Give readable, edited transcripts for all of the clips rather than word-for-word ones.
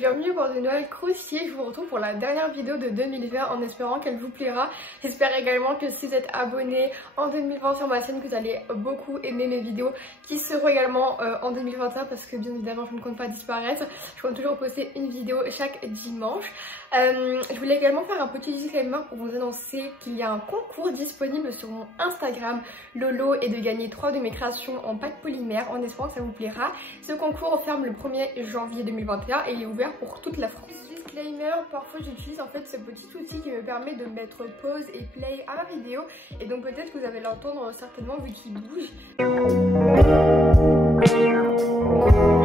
bienvenue pour de nouvelles croustilles. Je vous retrouve pour la dernière vidéo de 2020 en espérant qu'elle vous plaira. J'espère également que si vous êtes abonné en 2020 sur ma chaîne, que vous allez beaucoup aimer mes vidéos qui seront également en 2021 parce que bien évidemment je ne compte pas disparaître. Je compte toujours poster une vidéo chaque dimanche. Je voulais également faire un petit disclaimer pour vous annoncer qu'il y a un concours disponible sur mon Instagram. Le lot est de gagner 3 de mes créations en pâte polymère en espérant que ça vous plaira. Ce concours ferme le 1er janvier 2021 et il est ouvert pour toute la France. Disclaimer, parfois j'utilise en fait ce petit outil qui me permet de mettre pause et play à la vidéo et donc peut-être que vous allez l'entendre certainement vu qu'il bouge.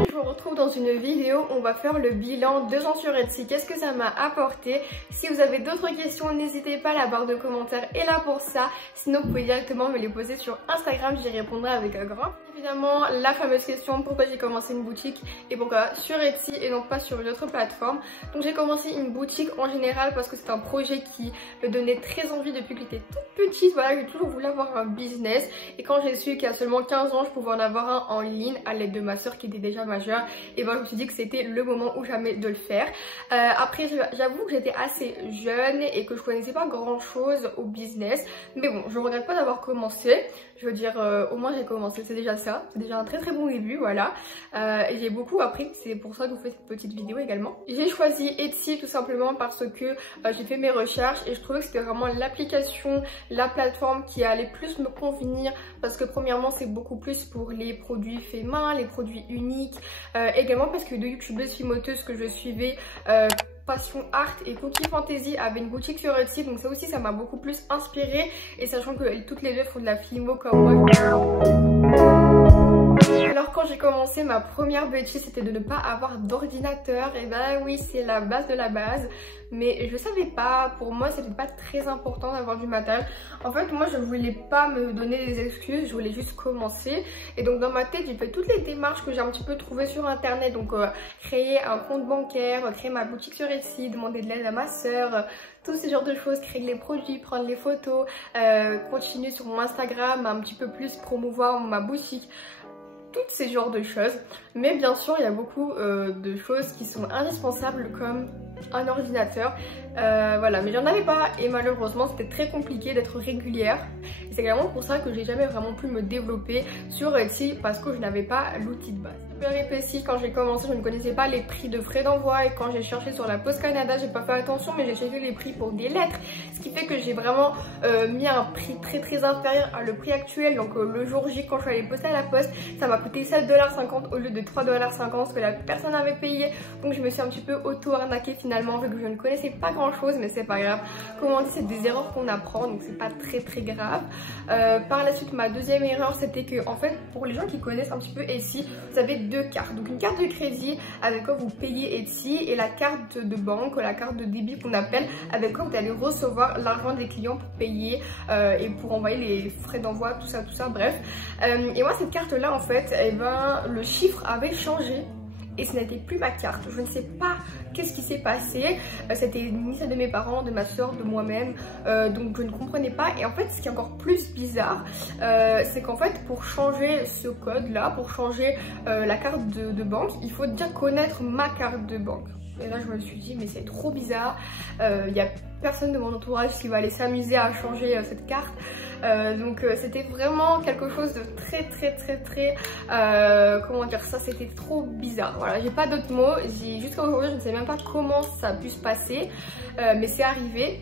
Je vous retrouve dans une vidéo, on va faire le bilan 2 ans sur Etsy. Qu'est-ce que ça m'a apporté? Si vous avez d'autres questions, n'hésitez pas, la barre de commentaires est là pour ça. Sinon vous pouvez directement me les poser sur Instagram, j'y répondrai avec un grand. Évidemment, la fameuse question, pourquoi j'ai commencé une boutique et pourquoi sur Etsy et donc pas sur une autre plateforme. Donc j'ai commencé une boutique en général parce que c'est un projet qui me donnait très envie depuis que j'étais toute petite. Voilà, j'ai toujours voulu avoir un business et quand j'ai su qu'à seulement 15 ans je pouvais en avoir un en ligne à l'aide de ma soeur qui était déjà majeure, et ben je me suis dit que c'était le moment ou jamais de le faire. Après j'avoue que j'étais assez jeune et que je connaissais pas grand chose au business, mais bon, je regrette pas d'avoir commencé. Je veux dire, au moins j'ai commencé, c'est déjà ça, c'est déjà un très très bon début, voilà. Et j'ai beaucoup appris, c'est pour ça que je vous fais cette petite vidéo également. J'ai choisi Etsy tout simplement parce que j'ai fait mes recherches et je trouvais que c'était vraiment l'application, la plateforme qui allait plus me convenir parce que premièrement c'est beaucoup plus pour les produits faits main, les produits uniques, également parce que de youtubeuse filmoteuse que je suivais, Passion Art et Cookie Fantasy avait une boutique sur Etsy, donc ça aussi ça m'a beaucoup plus inspirée et sachant que toutes les deux font de la filmo comme moi. Alors quand j'ai commencé, ma première bêtise c'était de ne pas avoir d'ordinateur. Et ben oui, c'est la base de la base, mais je savais pas, pour moi c'était pas très important d'avoir du matériel. En fait moi je voulais pas me donner des excuses, je voulais juste commencer. Et donc dans ma tête j'ai fait toutes les démarches que j'ai un petit peu trouvées sur internet. Donc créer un compte bancaire, créer ma boutique sur Etsy, demander de l'aide à ma soeur, tous ces genres de choses, créer les produits, prendre les photos, continuer sur mon Instagram, un petit peu plus promouvoir ma boutique, toutes ces genres de choses. Mais bien sûr il y a beaucoup de choses qui sont indispensables comme un ordinateur, voilà, mais j'en avais pas et malheureusement c'était très compliqué d'être régulière et c'est également pour ça que j'ai jamais vraiment pu me développer sur Etsy parce que je n'avais pas l'outil de base. Péripétie, quand j'ai commencé je ne connaissais pas les prix de frais d'envoi et quand j'ai cherché sur la Poste Canada j'ai pas fait attention, mais j'ai cherché les prix pour des lettres, ce qui fait que j'ai vraiment mis un prix très inférieur à le prix actuel. Donc le jour J quand je suis allée poster à la poste ça m'a coûté 7,50$ au lieu de 3,50$ que la personne avait payé, donc je me suis un petit peu auto-arnaquée finalement vu que je ne connaissais pas grand chose, mais c'est pas grave, comme on dit c'est des erreurs qu'on apprend donc c'est pas très grave. Par la suite ma deuxième erreur c'était que en fait pour les gens qui connaissent un petit peu Etsy, vous avez 2 cartes, donc une carte de crédit avec quoi vous payez Etsy et la carte de banque, la carte de débit qu'on appelle, avec quoi vous allez recevoir l'argent des clients pour payer et pour envoyer les frais d'envoi, tout ça bref. Et moi cette carte là en fait, eh ben, le chiffre avait changé et ce n'était plus ma carte. Je ne sais pas qu'est-ce qui s'est passé, c'était ni celle de mes parents, de ma soeur, de moi-même, donc je ne comprenais pas. Et en fait ce qui est encore plus bizarre, c'est qu'en fait pour changer ce code là, pour changer la carte de banque, il faut déjà connaître ma carte de banque. Et là je me suis dit mais c'est trop bizarre, il n'y a personne de mon entourage qui va aller s'amuser à changer cette carte. Donc c'était vraiment quelque chose de très comment dire ça, c'était trop bizarre. Voilà, j'ai pas d'autres mots, jusqu'à aujourd'hui je ne sais même pas comment ça a pu se passer, mais c'est arrivé.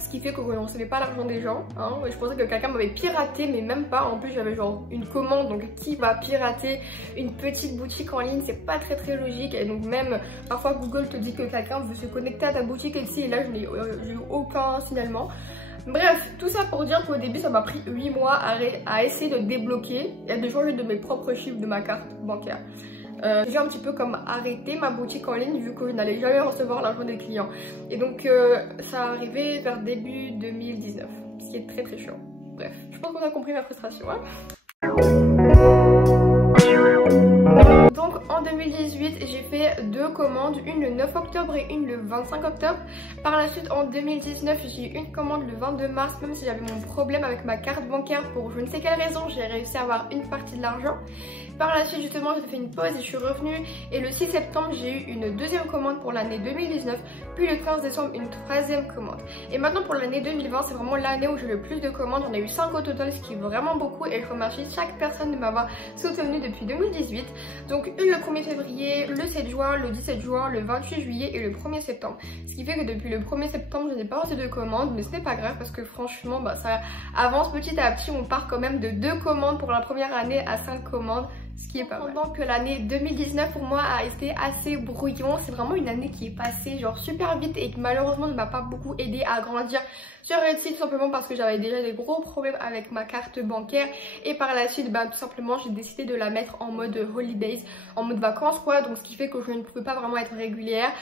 Ce qui fait que je ne recevais pas l'argent des gens, hein. Je pensais que quelqu'un m'avait piraté, mais même pas. En plus j'avais genre une commande, donc qui va pirater une petite boutique en ligne, c'est pas très logique. Et donc même parfois Google te dit que quelqu'un veut se connecter à ta boutique Etsy et là je n'ai eu aucun signalement. Bref, tout ça pour dire qu'au début ça m'a pris 8 mois à essayer de débloquer et de changer de mes propres chiffres de ma carte bancaire. J'ai un petit peu comme arrêté ma boutique en ligne vu que je n'allais jamais recevoir l'argent des clients. Et donc ça arrivait vers début 2019, ce qui est très chiant. Bref, je pense qu'on a compris ma frustration, hein. Donc en 2018 j'ai fait 2 commandes, une le 9 octobre et une le 25 octobre. Par la suite en 2019 j'ai eu une commande le 22 mars, même si j'avais mon problème avec ma carte bancaire pour je ne sais quelle raison, j'ai réussi à avoir une partie de l'argent. Par la suite justement j'ai fait une pause et je suis revenue, et le 6 septembre j'ai eu une deuxième commande pour l'année 2019, puis le 15 décembre une troisième commande. Et maintenant pour l'année 2020 c'est vraiment l'année où j'ai le plus de commandes, j'en ai eu 5 au total, ce qui est vraiment beaucoup, et je remercie chaque personne de m'avoir soutenue depuis 2018. Donc une le 1er février, le 7 juin, le 17 juin, le 28 juillet et le 1er septembre. Ce qui fait que depuis le 1er septembre je n'ai pas reçu de commandes, mais ce n'est pas grave parce que franchement ça avance petit à petit, on part quand même de 2 commandes pour la première année à 5 commandes. Ce qui est pas mal. Pendant que l'année 2019 pour moi a été assez brouillon, c'est vraiment une année qui est passée genre super vite et qui malheureusement ne m'a pas beaucoup aidé à grandir sur Etsy, tout simplement parce que j'avais déjà des gros problèmes avec ma carte bancaire, et par la suite tout simplement j'ai décidé de la mettre en mode holidays, en mode vacances quoi, donc ce qui fait que je ne pouvais pas vraiment être régulière,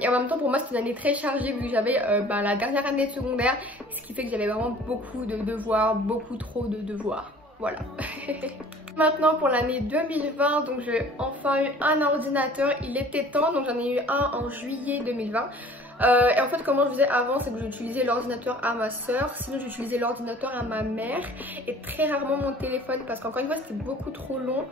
et en même temps pour moi c'était une année très chargée vu que j'avais la dernière année de secondaire, ce qui fait que j'avais vraiment beaucoup de devoirs, beaucoup trop de devoirs. Voilà. Maintenant pour l'année 2020, donc j'ai enfin eu un ordinateur, il était temps, donc j'en ai eu un en juillet 2020. Et en fait comment je faisais avant, c'est que j'utilisais l'ordinateur à ma soeur, sinon j'utilisais l'ordinateur à ma mère et très rarement mon téléphone parce qu'encore une fois c'était beaucoup trop long.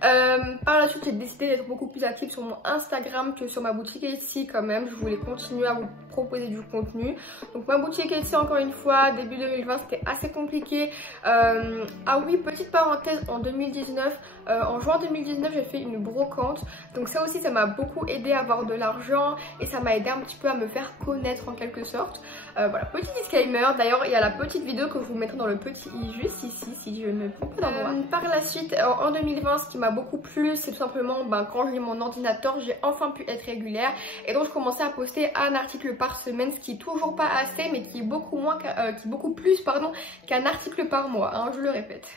Par la suite j'ai décidé d'être beaucoup plus active sur mon Instagram que sur ma boutique Etsy quand même, je voulais continuer à vous proposer du contenu. Donc ma boutique Etsy encore une fois, début 2020 c'était assez compliqué. Ah oui, petite parenthèse, en 2019, en juin 2019 j'ai fait une brocante, donc ça aussi ça m'a beaucoup aidé à avoir de l'argent et ça m'a aidé un petit peu à me faire connaître en quelque sorte. Voilà, petit disclaimer, d'ailleurs il y a la petite vidéo que je vous mettrai dans le petit i juste ici si je ne me trompe pas d'endroit. Par la suite en 2020 ce qui m'a beaucoup plu c'est tout simplement quand j'ai mon ordinateur, j'ai enfin pu être régulière et donc je commençais à poster un article par semaine, ce qui est toujours pas assez mais qui est beaucoup moins qui est beaucoup plus qu'un article par mois, hein, je le répète.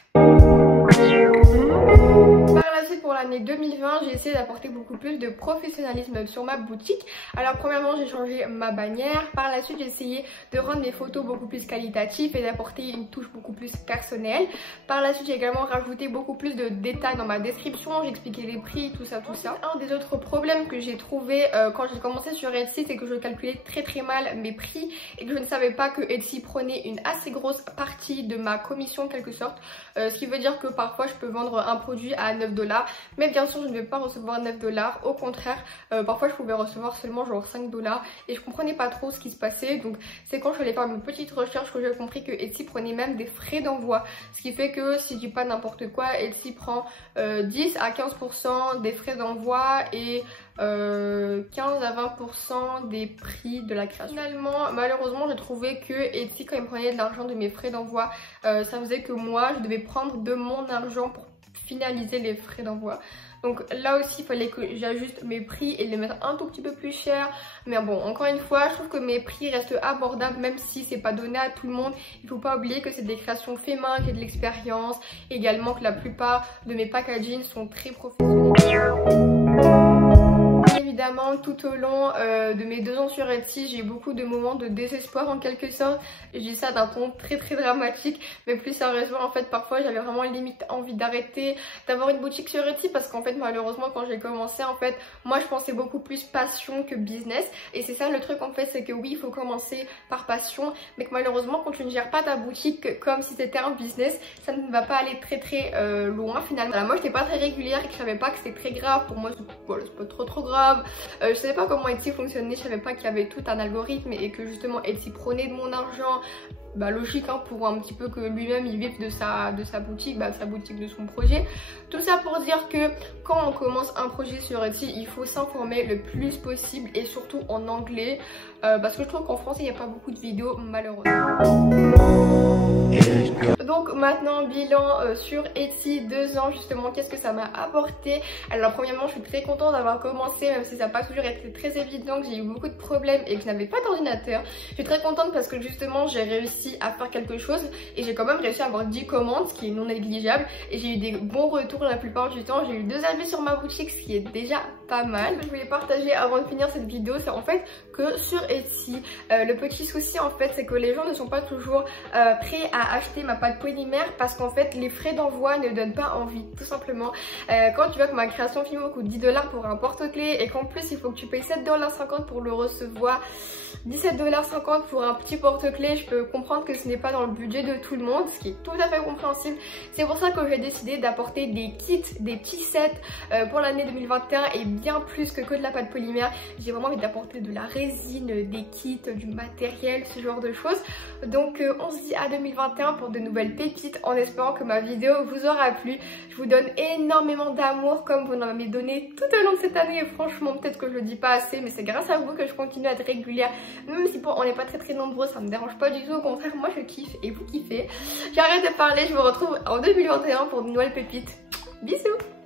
Par la suite pour l'année 2020 j'ai essayé d'apporter beaucoup plus de professionnalisme sur ma boutique. Alors premièrement j'ai changé ma bannière, par la suite j'ai essayé de rendre mes photos beaucoup plus qualitatives et d'apporter une touche beaucoup plus personnelle. Par la suite j'ai également rajouté beaucoup plus de détails dans ma description, j'ai expliqué les prix, tout ça. Un des autres problèmes que j'ai trouvé quand j'ai commencé sur Etsy, c'est que je calculais très mal mes prix et que je ne savais pas que Etsy prenait une assez grosse partie de ma commission en quelque sorte, ce qui veut dire que parfois je peux vendre un produit à 9 $, mais bien sûr je ne vais pas recevoir 9 $, au contraire parfois je pouvais recevoir seulement genre 5 $ et je comprenais pas trop ce qui se passait. Donc c'est quand je suis allée faire une petite recherche que j'ai compris que Etsy prenait même des frais d'envoi, ce qui fait que si je dis pas n'importe quoi, Etsy prend 10 à 15% des frais d'envoi et 15 à 20% des prix de la création. Finalement malheureusement j'ai trouvé que Etsy quand il prenait de l'argent de mes frais d'envoi, ça faisait que moi je devais prendre de mon argent pour finaliser les frais d'envoi. Donc là aussi il fallait que j'ajuste mes prix et les mettre un tout petit peu plus cher. Mais bon, encore une fois je trouve que mes prix restent abordables même si c'est pas donné à tout le monde. Il faut pas oublier que c'est des créations fait main, qu'il y a de l'expérience, également que la plupart de mes packaging sont très professionnels. Évidemment tout au long de mes 2 ans sur Etsy j'ai eu beaucoup de moments de désespoir en quelque sorte. Je dis ça d'un ton très dramatique, mais plus sérieusement en fait parfois j'avais vraiment limite envie d'arrêter d'avoir une boutique sur Etsy parce qu'en fait malheureusement quand j'ai commencé en fait moi je pensais beaucoup plus passion que business, et c'est ça le truc en fait, c'est que oui il faut commencer par passion mais que malheureusement quand tu ne gères pas ta boutique comme si c'était un business ça ne va pas aller très loin finalement. Alors, moi j'étais pas très régulière et que je savais pas que c'était très grave pour moi, voilà, c'est pas trop grave. Je savais pas comment Etsy fonctionnait, je savais pas qu'il y avait tout un algorithme et que justement Etsy prenait de mon argent. Logique hein, pour un petit peu que lui-même il vive de sa boutique, de sa boutique, de son projet. Tout ça pour dire que quand on commence un projet sur Etsy, il faut s'informer le plus possible et surtout en anglais parce que je trouve qu'en français il n'y a pas beaucoup de vidéos malheureusement. Donc maintenant bilan sur Etsy, 2 ans justement, qu'est-ce que ça m'a apporté? Alors premièrement je suis très contente d'avoir commencé même si ça n'a pas toujours été très évident, que j'ai eu beaucoup de problèmes et que je n'avais pas d'ordinateur. Je suis très contente parce que justement j'ai réussi à faire quelque chose et j'ai quand même réussi à avoir 10 commandes, ce qui est non négligeable, et j'ai eu des bons retours la plupart du temps. J'ai eu 2 avis sur ma boutique, ce qui est déjà pas mal. Je voulais partager avant de finir cette vidéo, c'est en fait que sur Etsy, le petit souci en fait c'est que les gens ne sont pas toujours prêts à acheter ma pâte polymère parce qu'en fait les frais d'envoi ne donnent pas envie, tout simplement. Quand tu vois que ma création Fimo coûte 10 $ pour un porte-clés et qu'en plus il faut que tu payes 7,50 $ pour le recevoir, 17,50 $ pour un petit porte-clés, je peux comprendre que ce n'est pas dans le budget de tout le monde, ce qui est tout à fait compréhensible. C'est pour ça que j'ai décidé d'apporter des kits, des petits sets pour l'année 2021 et bien plus que de la pâte polymère. J'ai vraiment envie d'apporter de la résine, des kits, du matériel, ce genre de choses. Donc on se dit à 2021 pour de nouvelles pépites en espérant que ma vidéo vous aura plu. Je vous donne énormément d'amour comme vous en avez donné tout au long de cette année et franchement peut-être que je le dis pas assez mais c'est grâce à vous que je continue à être régulière. Même si on n'est pas très nombreux, ça me dérange pas du tout, au contraire moi je kiffe et vous kiffez. J'arrête de parler, je vous retrouve en 2021 pour de nouvelles pépites. Bisous.